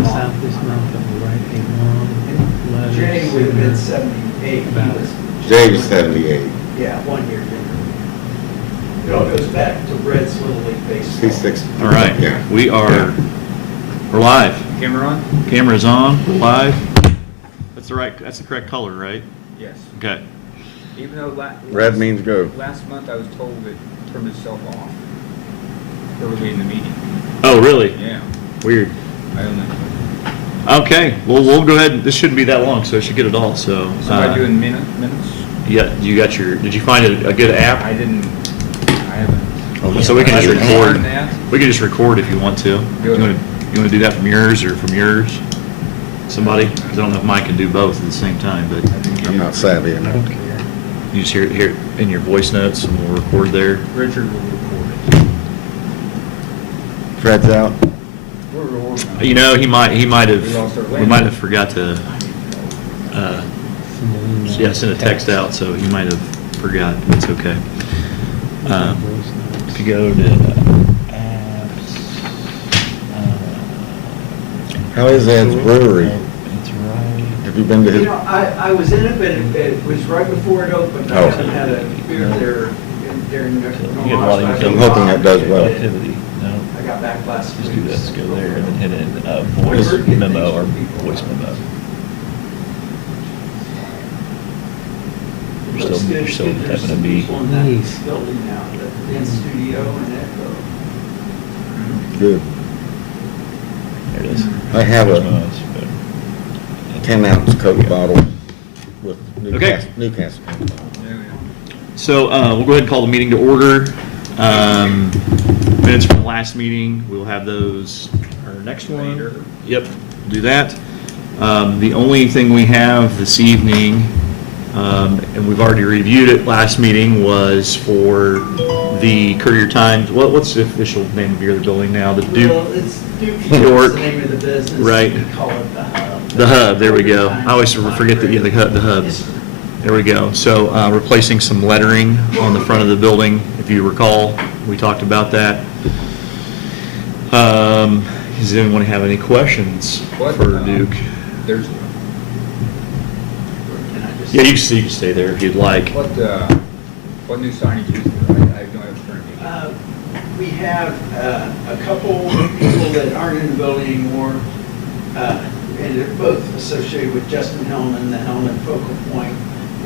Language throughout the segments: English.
down southeast mouth of the right, a long letter. Jay would have been 78. About He was- Jay was 78. Yeah, 1 year younger. It all goes back to Red's Little League Baseball. He's 60. All right, Yeah. we're live. Camera on? Camera's on, we're live. That's the correct color, right? Yes. Okay. Even though Red means go. last month I was told it turned itself off early in the meeting. Oh, really? Yeah, Weird. I don't know. Okay, well, we'll go ahead. This shouldn't be that long, so I should get it all, so. Somebody doing minutes? Yeah, did you find a good app? I haven't. So we can just I record. haven't asked. We can just record if you want to. Go ahead. You want to do that from yours or from yours? Somebody? Because I don't know if mine can do both at the same time, but I'm not savvy I enough. don't care. you just hear it in your voice notes and we'll record there. Richard will record it. Fred's out. We're organized. You know, we might We lost our have landlord. forgot to, send a text out, so he might have forgot. It's okay. If you go to apps, How is Ed's brewery? It's right. Have you been to You his? know, I was in it, but it was right before it opened. I Oh. haven't had a beer there during the. You get a lot of I'm hoping that does well. Activity, no. I got back last week. Just do this, go there and then hit in voice memo or voice memo. You're still having to be. Nice. Building now, the dance studio and Echo. Good. There it is. I have Voice a memos, but- 10-ounce Coke bottle with Okay. Newcastle. Yeah, yeah. So we'll go ahead and call the meeting to order. Minutes from the last meeting, we'll have those, our next one. Later. Yep, do that. The only thing we have this evening, and we've already reviewed it last meeting, was for the Courier Times. What's the official name of your building now? The Duke? Well, it's Duke York. York, the name of the business. Right. We call it the Hub. The Hub, there we go. I always forget that, yeah, the Hub. Yes, sir. There we go. So replacing some lettering on the front of the building, if you recall, we talked about that. Does anyone have any questions What, for Duke? There's, Can I just- Yeah, you can stay there if you'd like. what new signage is there? I have no understanding. We have a couple people that aren't in the building anymore, and they're both associated with Justin Hellman. The Hellman Focal Point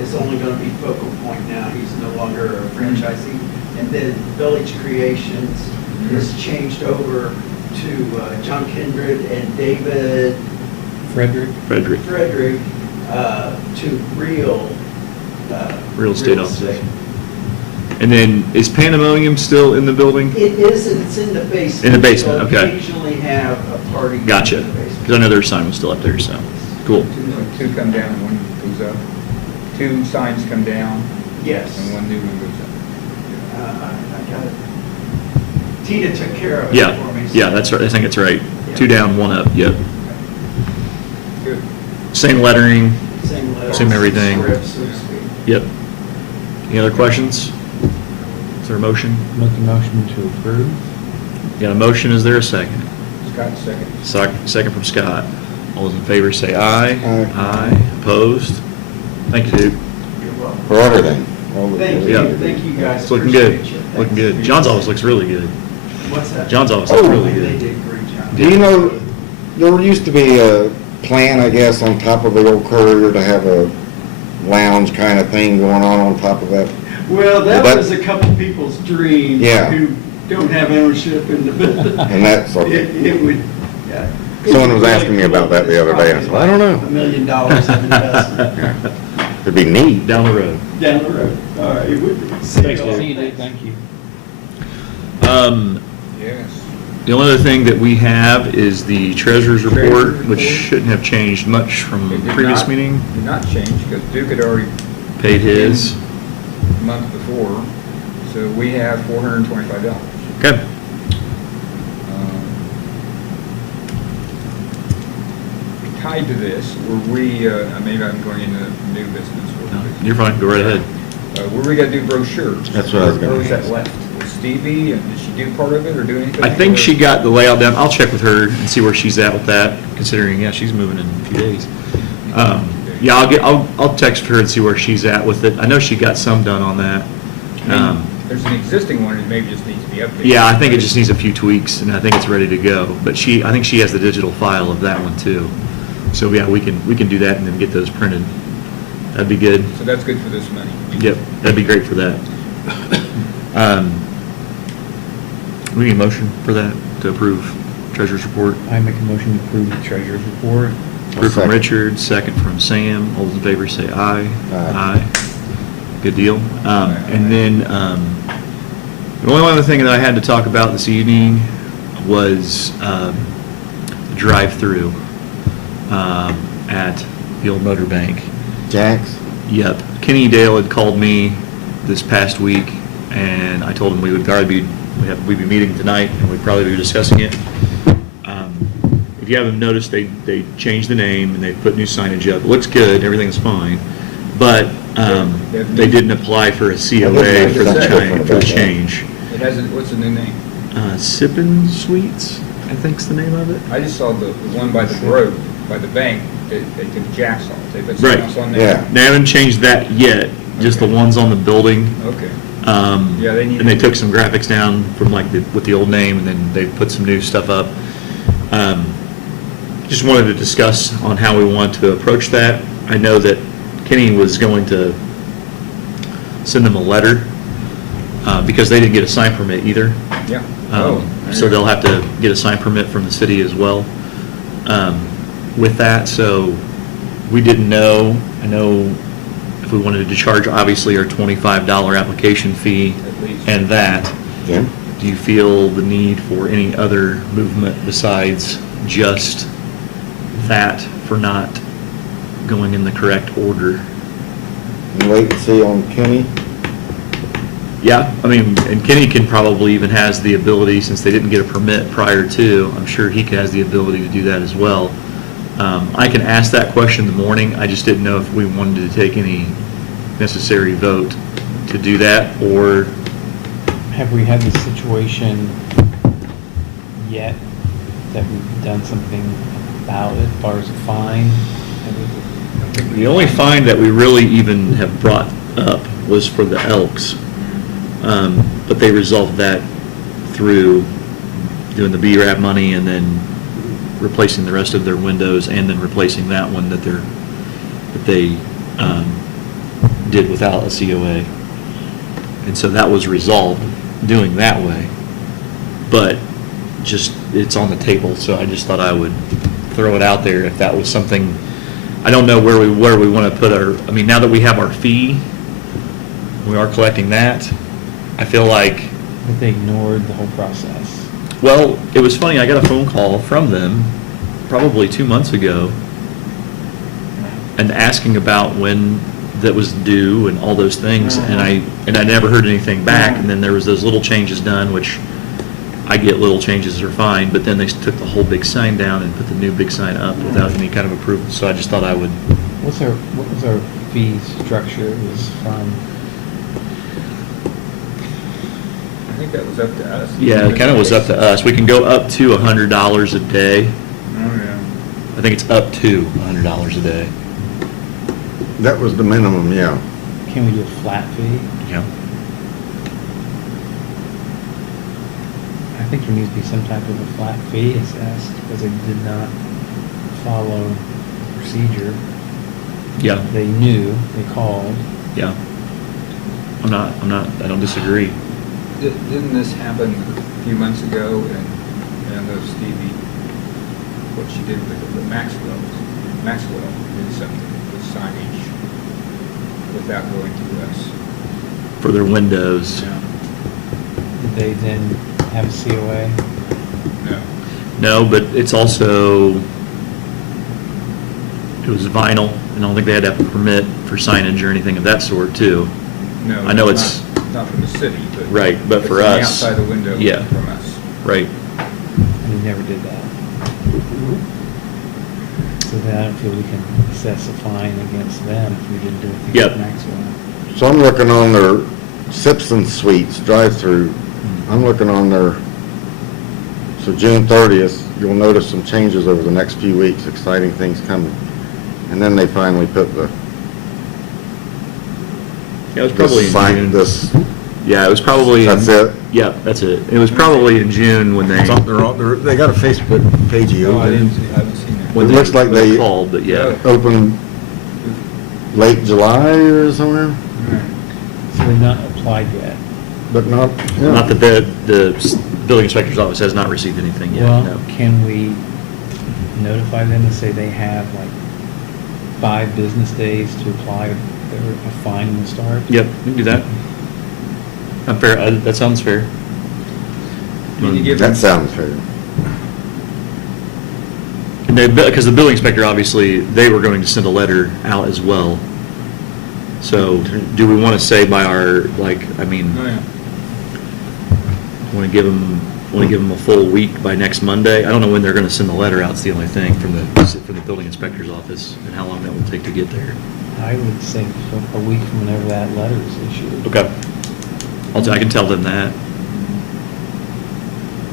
is only going to be Focal Point now. He's no longer a franchisee. And then Village Creations is changed over to John Kindred and David Frederick? Frederick. to Real Real estate. And then is Pandemonium still in the building? It is, and it's in the basement. In the basement, We'll okay. occasionally have a party. Gotcha. In the basement. Because I know their sign was still up there, so, cool. Two come down and one goes up. Two signs come down Yes. and one new one goes up. I got it. Tina took care of it Yeah, for me. so- yeah, that's right. I think it's right. Yeah. 2 down, 1 up, yep. Good. Same lettering, Same letters, Same everything. script, so to speak. yep. Any other questions? Is there a motion? Make a motion to approve? Got a motion, is there a second? Scott, second. Second from Scott. All those in favor say aye. Aye. Aye. Opposed? Thank you, Duke. You're welcome. For everything. All the- Thank Yeah. you, thank you guys. It's looking good. Appreciate you. Looking Thanks. good. John's office looks really good. What's that? John's office looks really They good. did a great job. Do you know, there used to be a plan, I guess, on top of the old Courier to have a lounge kind of thing going on top of that? Well, that But- was a couple people's dream. Yeah. Who don't have ownership in the business. And that's okay. It would, yeah. Someone was asking me about that the other day. I said, I don't know. $1 million of investment It'd be neat. Down the road. down the road. All right, it would be. Thanks, See you, Duke, thank you. Yes. The only other thing that we have is the treasurer's report, Treasurer's which report. shouldn't have changed much from It the did previous not- meeting. Did not change because Duke had already Paid his. the month before, so we have $425. Okay. Tied to this, were we, maybe I'm going into new business. You're fine, go right ahead. Were we gonna do brochures? That's what I was gonna Or was that ask. left? Was Stevie, and did she do part of it or do anything? I think or- she got the layout down. I'll check with her and see where she's at with that, considering, yeah, she's moving in a few days. Yeah, I'll text her and see where she's at with it. I know she got some done on that. I mean, there's an existing one that maybe just needs to be updated. Yeah, I think it just needs a few tweaks, and I think it's ready to go. But I think she has the digital file of that one too. So yeah, we can do that and then get those printed. That'd be good. So that's good for this money. Yep, that'd be great for that. We need a motion for that, to approve treasurer's report. I make a motion to approve the treasurer's report. Approved from Second. Richard, second from Sam. All those in favor say aye. Aye. Good deal. And then, the only other thing that I had to talk about this evening was the drive-through at the old motor bank. Jax? Yep. Kenny Dale had called me this past week, and I told him we'd be meeting tonight, and we'd probably be discussing it. If you haven't noticed, they changed the name, and they put new signage up. It looks good, everything's fine, but they didn't apply for a COA for the change. It has, what's the new name? Sippin' Sweets, I think's the name of it. I just saw the one by the road, by the bank, they took Jack's off. They put Right. something else on there. Yeah. They haven't changed that yet, just the Okay. ones on the building. Okay. Yeah, they need And they to- took some graphics down from with the old name, and then they put some new stuff up. Just wanted to discuss on how we want to approach that. I know that Kenny was going to send them a letter, because they didn't get a sign permit either. Yeah. Oh. So they'll have to get a sign permit from the city as well, with that. So we didn't know, I know if we wanted to charge, obviously, our $25 application fee At least. and that. Jim? Do you feel the need for any other movement besides just that for not going in the correct order? Wait and see on Kenny? Yeah, I mean, and Kenny can probably even has the ability, since they didn't get a permit prior to, I'm sure he has the ability to do that as well. I can ask that question in the morning, I just didn't know if we wanted to take any necessary vote to do that, or, Have we had this situation yet that we've done something about it, as far as a fine? the only fine that we really even have brought up was for the Elks. But they resolved that through doing the BRAP money and then replacing the rest of their windows, and then replacing that one that they did without a COA. And so that was resolved doing that way. But just, it's on the table, so I just thought I would throw it out there if that was something. I don't know where we want to put I mean, now that we have our fee, we are collecting that, I feel like, That they ignored the whole process. well, it was funny, I got a phone call from them probably 2 months ago, and asking about when that was due and all those things, and I never heard anything back, and then there was those little changes done, which I get little changes are fine, but then they took the whole big sign down and put the new big sign up without any kind of approval, so I just thought I would. What was our fee structure? It was from, I think that was up to us. Yeah, it kind of was up to us. We can go up to $100 a day. Oh, yeah. I think it's up to $100 a day. That was the minimum, yeah. can we do a flat fee? Yeah. I think there needs to be some type of a flat fee assessed, because they did not follow procedure. Yeah. They knew, they called. Yeah. I don't disagree. Didn't this happen a few months ago, and I know Stevie, what she did with the Maxwell did something with signage without going to us. For their windows. Did they then have a COA? No. No, but it's also, it was vinyl, and I don't think they had to have a permit for signage or anything of that sort, too. No. I know it's. Not from the city, but. Right, but it's for on the us. outside the window Yeah. from us. Right. And we never did that. So then I don't feel we can assess a fine against them if we didn't do anything Yep. with Maxwell. So I'm looking on their Sips and Sweets drive-through. I'm looking on there. So June 30th, you'll notice some changes over the next few weeks, exciting things coming. And then they finally put the, Yeah, it was probably this in sign, June. this, Yeah, it was probably. that's it. Yeah, that's it. It was probably in June when they. They got a Facebook page No, I didn't see, I haven't seen that. when It they- looks like when they they- called, but yeah. Opened late July or somewhere, So they've not applied yet. but not, yeah. Not that the building inspector's office has not received anything yet. Well, no. can we notify them and say they have like 5 business days to apply, or a fine will start? Yep, we can do that. Fair. That sounds fair. Can you give them? That sounds fair. Because the building inspector, obviously, they were going to send a letter out as well. So, do we want to say by our, like, I mean, Oh, yeah. want to give them a full week by next Monday? I don't know when they're going to send the letter out. It's the only thing from the building inspector's office, and how long that will take to get there. I would say a week from whenever that letter is issued. Okay. I can tell them that.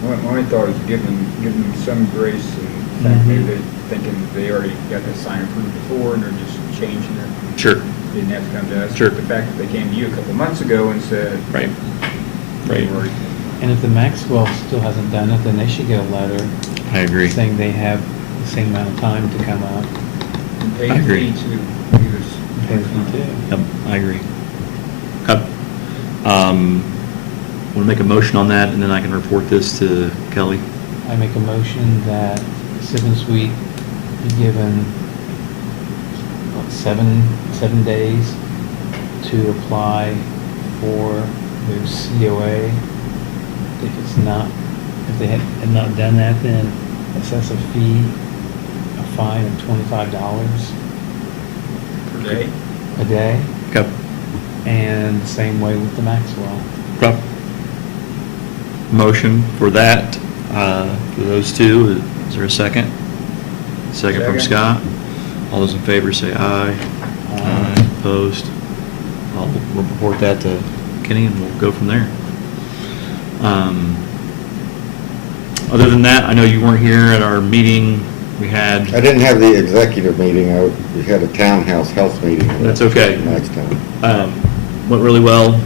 My only thought is give them some grace, and the fact maybe Mhm. they're thinking they already got the sign approved before, and they're just changing it. Sure. They didn't have to come to us. Sure. The fact that they came to you a couple months ago and said. Right. "We've Right. already-" And if the Maxwell still hasn't done it, then they should get a letter I agree. saying they have the same amount of time to come out. And pay I agree. fee to use. Pay the fee too. Yep, I agree. Okay. Want to make a motion on that, and then I can report this to Kelly? I make a motion that Civil Suite be given, what, 7 days to apply for their COA. If they had not done that, then assess a fee, a fine of $25 Per day. a day, Okay. and the same way with the Maxwell. Okay. Motion for that, for those two. Is there a second? Second from Second. Scott. All those in favor say aye. Aye. Opposed? I'll report that to Kenny, and we'll go from there. Other than that, I know you weren't here at our meeting. We had. I didn't have the executive meeting, we had a townhouse health meeting. That's okay. Next time. Went really well.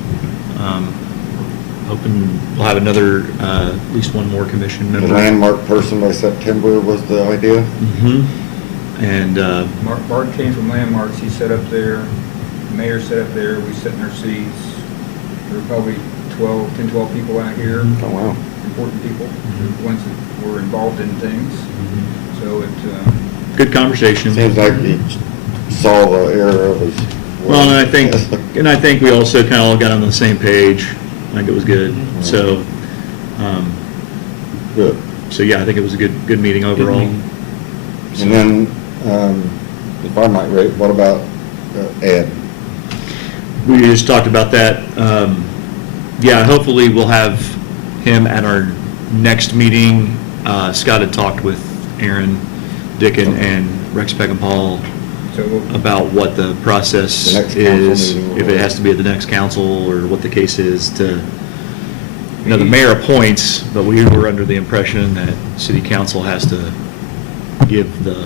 Hoping we'll have another, at least one more commission The member. landmark person by September was the idea. Mhm. And, Mark came from Landmarks, he sat up there, the mayor sat up there, we sat in our seats. There were probably 12 people out here, Oh, wow. important people, Mhm. the ones that were involved in things. So it, good conversation. Seems like he saw the error of his. Well, and I think we also kind of all got on the same page. I think it was good. So, Good. so yeah, I think it was a good meeting overall. meeting. And then, if I might, Ray, what about Ed? We just talked about that. Yeah, hopefully we'll have him at our next meeting. Scott had talked with Aaron Dickin and Rex Peckinpah so we'll. about what the process The next council is, meeting. if it has to be at the next council, or what the case is to, the mayor appoints, but we were under the impression that city council has to give the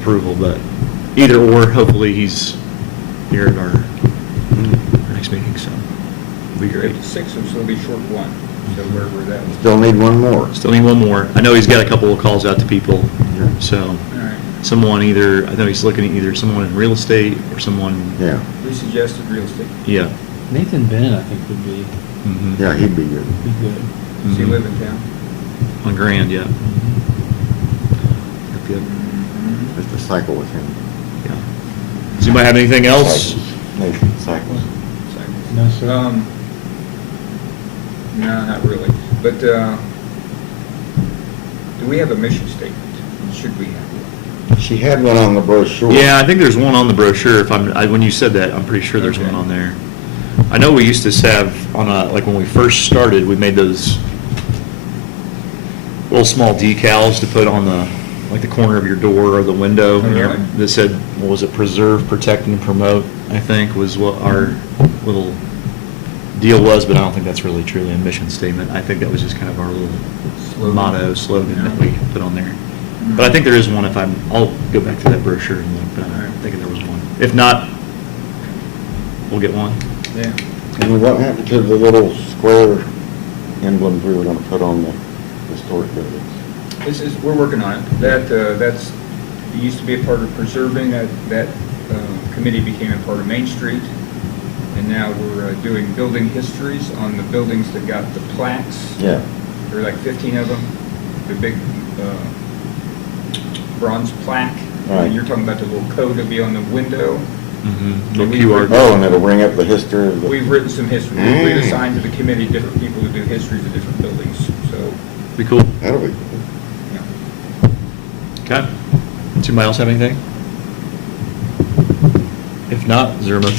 approval, but either or, hopefully he's here at our next meeting, so it'll be great. 6 of us will be short one, so wherever that was. Still need one more. Still need one more. I know he's got a couple of calls out to people, so All right, someone I know he's looking at either someone in real estate or someone, Yeah, we suggested real estate. yeah. Nathan Bennett, I think, would be Mhm. yeah, he'd be good. good. Does he Mhm. live in town? On Grand, yeah. Yep, yep, Just to cycle with him. yeah. Does anybody have anything else? Nathan cycles. No, sir. No, not really, but, do we have a mission statement? Should we have one? She had one on the brochure. Yeah, I think there's one on the brochure. When you said that, I'm pretty sure there's Okay. one on there. I know we used to have like when we first started, we made those little small decals to put on the corner of your door or the window. Oh, really? That said, what was it, preserve, protect, and promote, I think was what our little deal was, but I don't think that's really truly a mission statement. I think that was just kind of our little Slogan. motto, slogan that we put on there. But I think there is one I'll go back to that brochure and look, but I'm thinking there was one. If not, we'll get one. Yeah. And what happened to the little square emblems we were gonna put on the historic buildings? We're working on it. That's, it used to be a part of preserving, that committee became a part of Main Street. And now we're doing building histories on the buildings that got the plaques. Yeah. There are like 15 of them, the big bronze plaque. Right. And you're talking about the little code that'll be on the window. The we- QR. Oh, and it'll bring up the history of the. We've written some history. We've assigned to the committee different people who do histories of different buildings, so, Be cool. That'll be. yeah. Okay. Does anybody else have anything? If not, is there a motion to